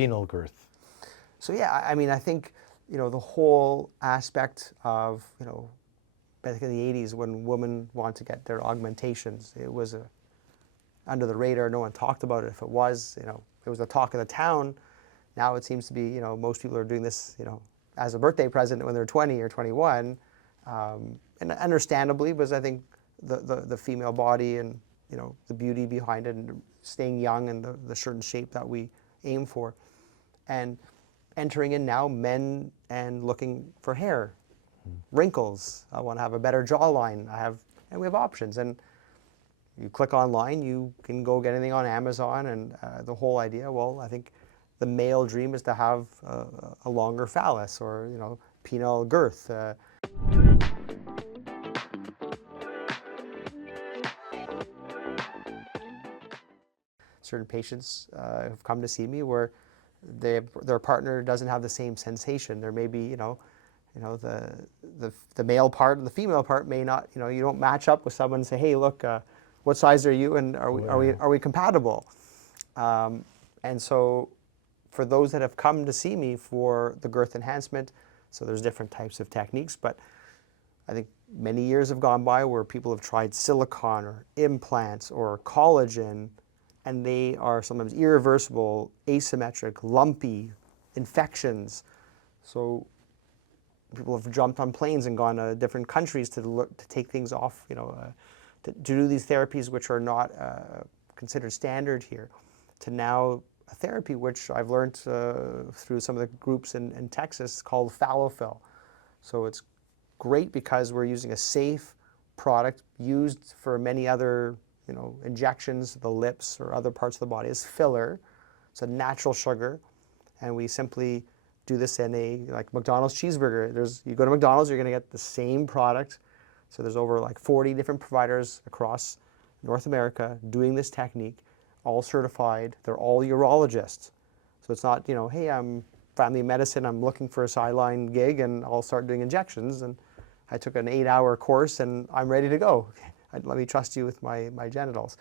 penile girth? So yeah, I mean, I think, the whole aspect of, back in the 80s when women wanted to get their augmentations, it was under the radar. No one talked about it. If it was, it was the talk of the town. Now it seems to be, most people are doing this, as a birthday present when they're 20 or 21. And understandably, because I think the female body and, the beauty behind it and staying young and the certain shape that we aim for. And entering in now, men and looking for hair, wrinkles. I want to have a better jawline. And we have options. And you click online, you can go get anything on Amazon. And the whole idea, well, I think the male dream is to have a longer phallus or, penile girth. Certain patients have come to see me where their partner doesn't have the same sensation. There may be, the male part and the female part may not, you don't match up with someone and say, hey, look, what size are you and are we compatible? And so for those that have come to see me for the girth enhancement, so there's different types of techniques, but I think many years have gone by where people have tried silicone or implants or collagen, and they are sometimes irreversible, asymmetric, lumpy, infections. So people have jumped on planes and gone to different countries to take things off, to do these therapies which are not considered standard here, to now a therapy which I've learned through some of the groups in Texas called phallofill. So it's great because we're using a safe product used for many other injections, the lips or other parts of the body as filler. It's a natural sugar, and we simply do this in like McDonald's cheeseburger. You go to McDonald's, you're going to get the same product. So there's over like 40 different providers across North America doing this technique, all certified. They're all urologists. So it's not, hey, I'm family medicine, I'm looking for a sideline gig and I'll start doing injections. And I took an 8-hour course and I'm ready to go. Let me trust you with my genitals.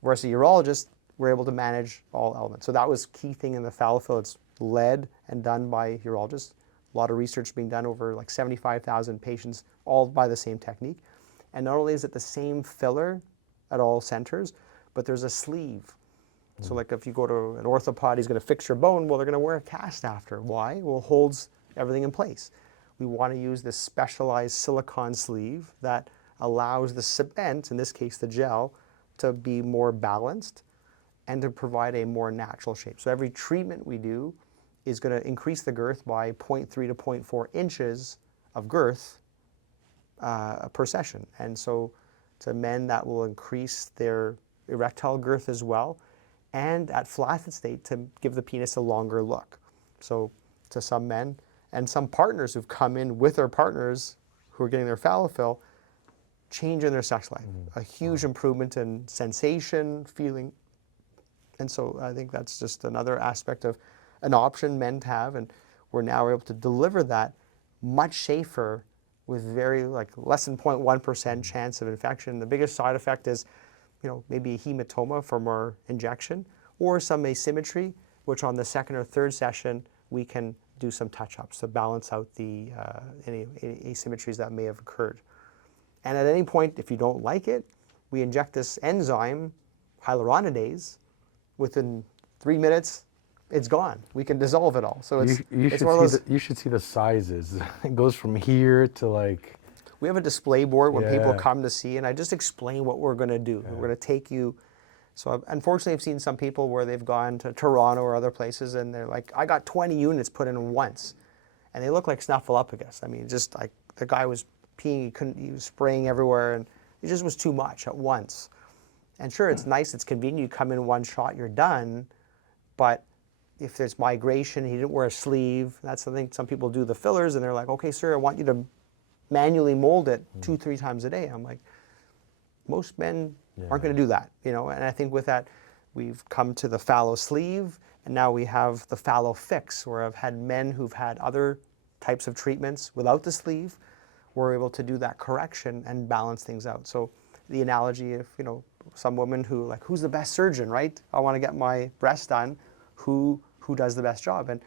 Whereas a urologist, we're able to manage all elements. So that was key thing in the phallofill. It's led and done by urologists. A lot of research being done over like 75,000 patients, all by the same technique. And not only is it the same filler at all centers, but there's a sleeve. So like if you go to an orthopod, he's going to fix your bone, well, they're going to wear a cast after. Why? Well, it holds everything in place. We want to use this specialized silicone sleeve that allows the cement, in this case the gel, to be more balanced and to provide a more natural shape. So every treatment we do is going to increase the girth by 0.3 to 0.4 inches of girth per session. And so to men, that will increase their erectile girth as well, and at flaccid state to give the penis a longer look. So to some men and some partners who've come in with their partners who are getting their phallofill, change in their sex life, a huge improvement in sensation, feeling. And so I think that's just another aspect of an option men to have, and we're now able to deliver that much safer with very less than 0.1% chance of infection. The biggest side effect is, maybe a hematoma from our injection or some asymmetry, which on the second or third session we can do some touch-ups to balance out the any asymmetries that may have occurred. And at any point, if you don't like it, we inject this enzyme, hyaluronidase. Within 3 minutes, it's gone. We can dissolve it all. So you should see the sizes. It goes from here to like. We have a display board when people come to see, and I just explain what we're going to do. We're going to take you. So unfortunately, I've seen some people where they've gone to Toronto or other places, and they're like, I got 20 units put in once, and they look like Snuffleupagus. I mean, just like the guy was peeing, he was spraying everywhere, and it just was too much at once. And sure, it's nice, it's convenient, you come in one shot, you're done, but if there's migration, he didn't wear a sleeve, that's something, some people do the fillers, and they're like, okay, sir, I want you to manually mold it 2-3 times a day. I'm like, most men aren't going to do that, and I think with that, we've come to the phallo sleeve, and now we have the phallo fix, where I've had men who've had other types of treatments without the sleeve, we're able to do that correction and balance things out. So the analogy of, some woman who who's the best surgeon, right? I want to get my breast done. Who who does the best job. And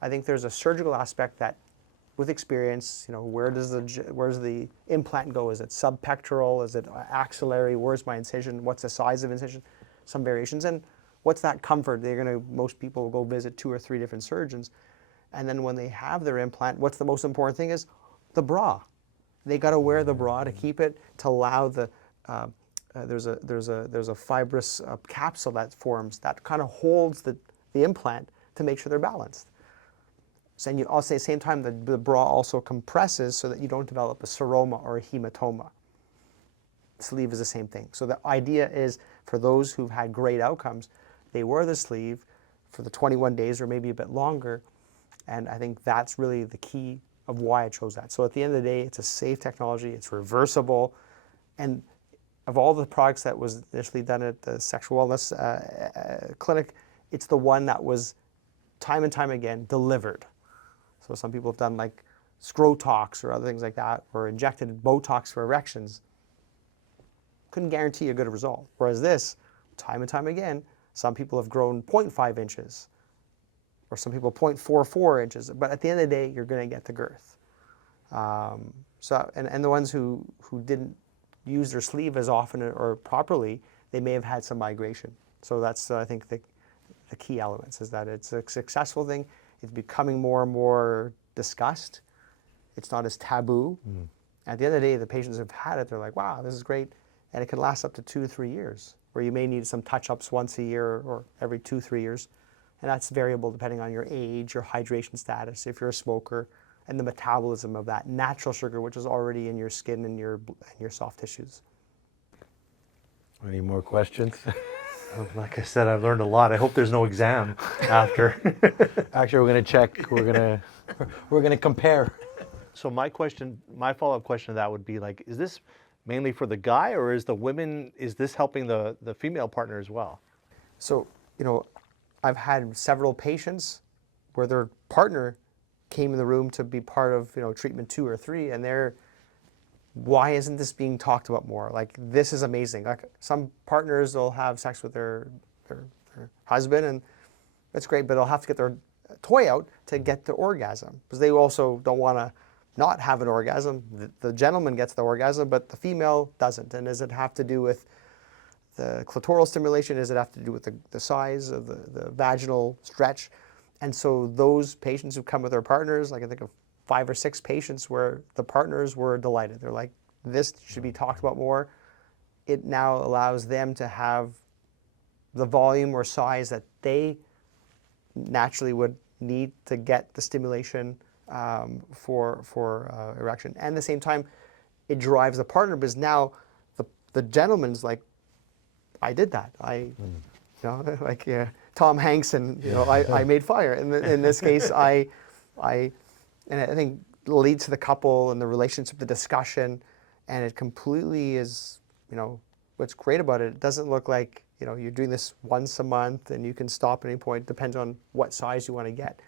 I think there's a surgical aspect that, with experience, where does the implant go? Is it subpectoral? Is it axillary? Where's my incision? What's the size of incision? Some variations. And what's that comfort? Most people will go visit 2 or 3 different surgeons. And then when they have their implant, what's the most important thing is the bra. They got to wear the bra to keep it, to allow there's a fibrous capsule that forms that kind of holds the implant to make sure they're balanced. So, and also at the same time, the bra also compresses so that you don't develop a seroma or a hematoma. Sleeve is the same thing. So the idea is, for those who've had great outcomes, they wear the sleeve for the 21 days or maybe a bit longer. And I think that's really the key of why I chose that. So at the end of the day, it's a safe technology, it's reversible, and of all the products that was initially done at the sexual wellness clinic, it's the one that was time and time again delivered. So some people have done like Scrotox or other things like that, or injected Botox for erections. Couldn't guarantee a good result. Whereas this, time and time again, some people have grown 0.5 inches, or some people 0.44 inches. But at the end of the day, you're going to get the girth. And the ones who didn't use their sleeve as often or properly, they may have had some migration. So that's, I think, the key elements, is that it's a successful thing. It's becoming more and more discussed. It's not as taboo. At the end of the day, the patients who've had it, they're like, wow, this is great. And it can last up to 2 to 3 years, where you may need some touch-ups once a year or every 2 to 3 years. And that's variable depending on your age, your hydration status, if you're a smoker, and the metabolism of that natural sugar, which is already in your skin and your soft tissues. Any more questions? Like I said, I've learned a lot. I hope there's no exam after. Actually, we're going to check. We're gonna compare. So my follow-up question to that would be, like, is this mainly for the guy, or is this helping the female partner as well? So, I've had several patients where their partner came in the room to be part of, treatment 2 or 3, and why isn't this being talked about more? Like, this is amazing. Like, some partners will have sex with their husband, and that's great, but they'll have to get their toy out to get the orgasm, because they also don't want to not have an orgasm. The gentleman gets the orgasm, but the female doesn't. And does it have to do with the clitoral stimulation? Does it have to do with the size of the vaginal stretch? And so those patients who come with their partners, like I think of 5 or 6 patients where the partners were delighted. They're like, this should be talked about more. It now allows them to have the volume or size that they naturally would need to get the stimulation for erection. And at the same time, it drives the partner, because now the gentleman's like, I did that. Like Tom Hanks and I made fire. In this case, and I think it leads to the couple and the relationship, the discussion, and it completely is, what's great about it. It doesn't look like you're doing this once a month and you can stop at any point. Depends on what size you want to get,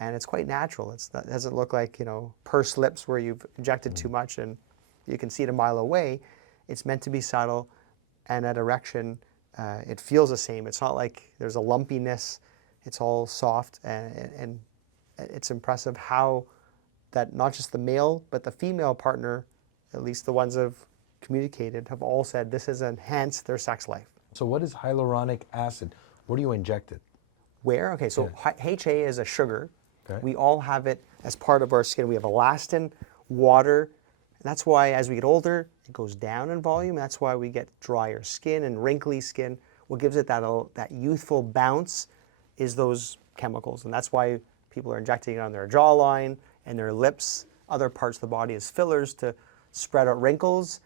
and it's quite natural. It doesn't look like pursed lips where you've injected too much and you can see it a mile away. It's meant to be subtle, and at erection, it feels the same. It's not like there's a lumpiness. It's all soft, and it's impressive how that not just the male, but the female partner, at least the ones that have communicated, have all said this has enhanced their sex life. So what is hyaluronic acid? Where do you inject it? Where? Okay, so HA is a sugar. Okay. We all have it as part of our skin. We have elastin, water, and that's why as we get older, it goes down in volume. That's why we get drier skin and wrinkly skin. What gives it that youthful bounce is those chemicals, and that's why people are injecting it on their jawline and their lips, other parts of the body as fillers to spread out wrinkles,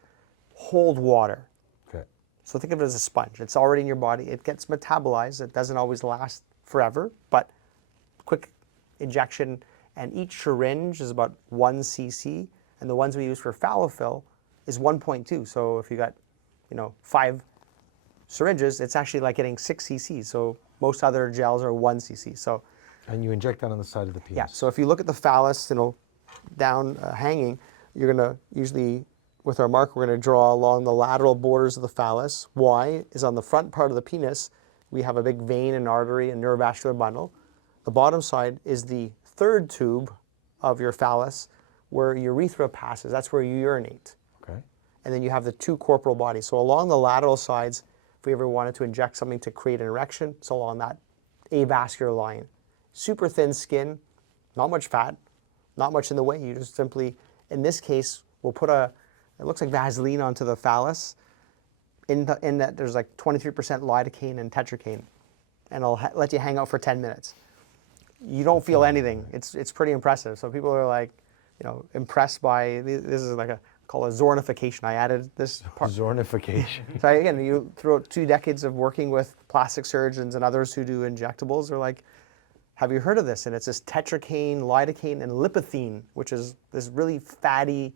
hold water. Okay. So think of it as a sponge. It's already in your body. It gets metabolized. It doesn't always last forever, but quick injection, and each syringe is about 1 cc, and the ones we use for Fallofill is 1.2. So if you got, 5 syringes, it's actually like getting 6 cc. So most other gels are 1 cc. So, and you inject that on the side of the penis. yeah. So if you look at the phallus, down hanging, you're gonna usually, with our marker, we're gonna draw along the lateral borders of the phallus. Why is on the front part of the penis, we have a big vein and artery and neurovascular bundle. The bottom side is the third tube of your phallus where urethra passes. That's where you urinate. Okay. And then you have the two corporal bodies. So along the lateral sides, if we ever wanted to inject something to create an erection, it's along that avascular line. Super thin skin, not much fat, not much in the way. You just simply, in this case, we'll put it looks like Vaseline onto the phallus. In that there's like 23% lidocaine and tetracaine. And I'll let you hang out for 10 minutes. You don't feel anything. It's pretty impressive. So people are like, impressed by, this is like called a Zornification. I added this part. Zornification. So again, you throughout 2 decades of working with plastic surgeons and others who do injectables, they're like, have you heard of this? And it's this tetracaine, lidocaine, and lipotine, which is this really fatty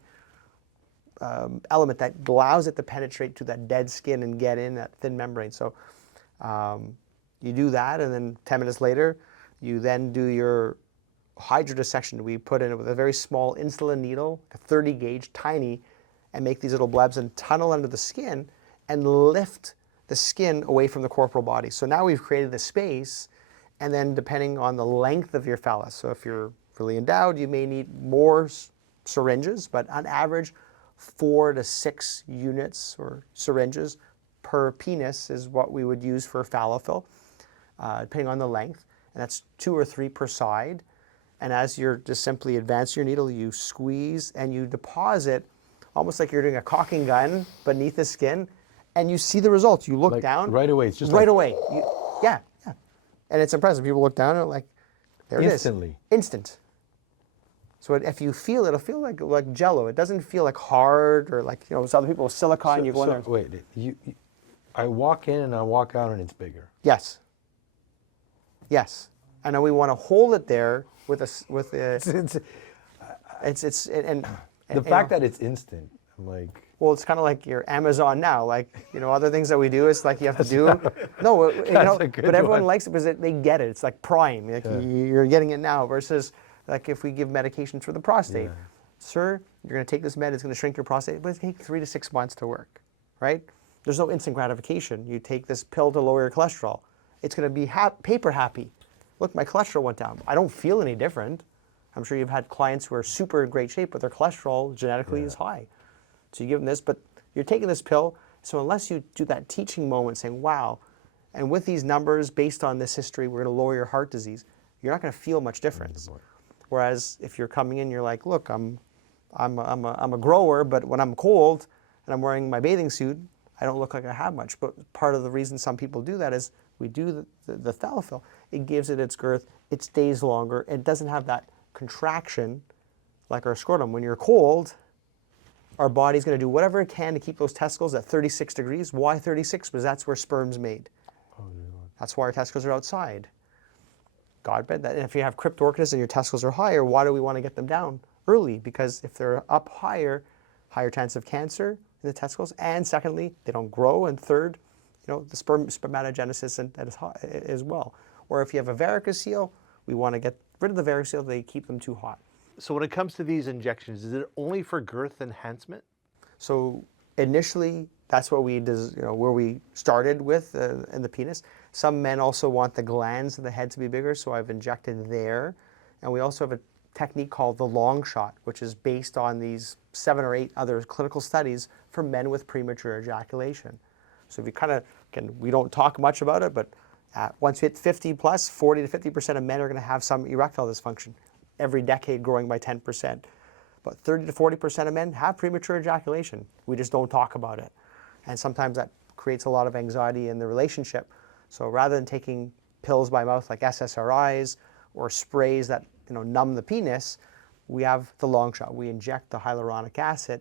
element that allows it to penetrate to that dead skin and get in that thin membrane. So you do that, and then 10 minutes later, you then do your hydrodissection. We put in it with a very small insulin needle, a 30 gauge, tiny, and make these little blebs and tunnel under the skin and lift the skin away from the corporal body. So now we've created the space, and then depending on the length of your phallus, so if you're really endowed, you may need more syringes, but on average, 4 to 6 units or syringes per penis is what we would use for phallofill, depending on the length, and that's 2 or 3 per side. And as you're just simply advance your needle, you squeeze and you deposit almost like you're doing a caulking gun beneath the skin, and you see the results. You look down. Right away. It's just right away. Yeah. And it's impressive. People look down and like, there it is. Instantly. Instant. So if you feel it, it'll feel like Jello. It doesn't feel like hard or like, so other people with silicone, you go in there. Wait, I walk in and I walk out and it's bigger. Yes. And then we want to hold it there with the fact that it's instant. I'm like, well, it's kind of like your Amazon now. Like, other things that we do, it's like you have to do. No, but everyone likes it because they get it. It's like Prime. Like you're getting it now versus like if we give medications for the prostate. Yeah. Sir, you're going to take this med, it's going to shrink your prostate, but it takes 3 to 6 months to work, right? There's no instant gratification. You take this pill to lower your cholesterol. It's going to be paper happy. Look, my cholesterol went down. I don't feel any different. I'm sure you've had clients who are super in great shape, but their cholesterol genetically is high. So you give them this, but you're taking this pill. So unless you do that teaching moment saying, wow, and with these numbers based on this history, we're going to lower your heart disease, you're not going to feel much difference. Whereas if you're coming in, you're like, look, I'm a grower, but when I'm cold and I'm wearing my bathing suit, I don't look like I have much. But part of the reason some people do that is we do the phallofill. It gives it its girth. It stays longer. It doesn't have that contraction like our scrotum. When you're cold, our body's going to do whatever it can to keep those testicles at 36 degrees. Why 36? Because that's where sperm's made. That's why our testicles are outside. God forbid that. And if you have cryptorchidis and your testicles are higher, why do we want to get them down early? Because if they're up higher chance of cancer in the testicles. And secondly, they don't grow. And third, the spermatogenesis as well. Or if you have a varicocele, we want to get rid of the varicocele. They keep them too hot. So when it comes to these injections, is it only for girth enhancement? So initially, that's what we where we started with in the penis. Some men also want the glands of the head to be bigger, so I've injected there. And we also have a technique called the long shot, which is based on these 7 or 8 other clinical studies for men with premature ejaculation. So if you again, we don't talk much about it, but once you hit 50 plus, 40 to 50% of men are going to have some erectile dysfunction, every decade growing by 10%. But 30 to 40% of men have premature ejaculation. We just don't talk about it. And sometimes that creates a lot of anxiety in the relationship. So rather than taking pills by mouth like SSRIs or sprays that numb the penis, we have the long shot. We inject the hyaluronic acid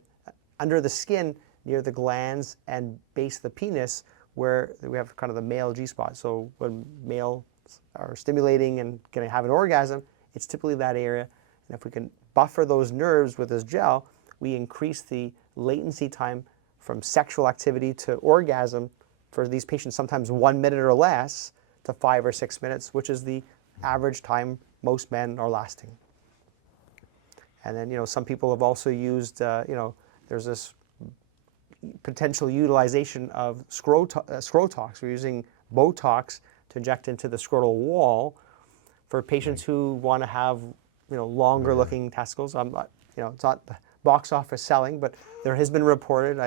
under the skin near the glands and base of the penis where we have kind of the male G-spot. So when males are stimulating and going to have an orgasm, it's typically that area. And if we can buffer those nerves with this gel, we increase the latency time from sexual activity to orgasm for these patients, sometimes 1 minute or less to 5 or 6 minutes, which is the average time most men are lasting. And then, some people have also used, there's this potential utilization of Scrotox. We're using Botox to inject into the scrotal wall For patients who want to have, longer looking testicles, I'm not, it's not the box office selling, but there has been reported,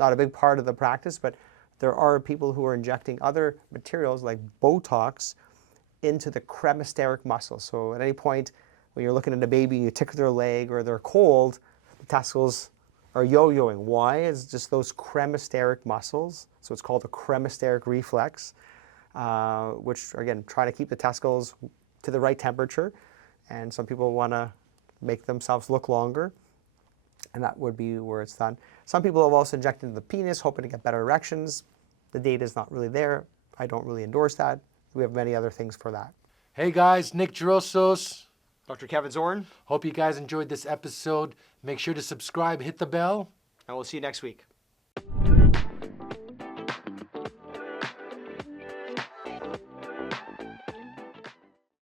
not a big part of the practice, but there are people who are injecting other materials like Botox into the cremasteric muscle. So at any point when you're looking at a baby and you tickle their leg or they're cold, the testicles are yo-yoing. Why? It's just those cremasteric muscles. So it's called the cremasteric reflex, which again, trying to keep the testicles to the right temperature. And some people want to make themselves look longer, and that would be where it's done. Some people have also injected into the penis, hoping to get better erections. The data is not really there. I don't really endorse that. We have many other things for that. Hey guys, Nick Drossos. Dr. Kevin Zorn, Hope you guys enjoyed this episode. Make sure to subscribe, hit the bell. and we'll see you next week.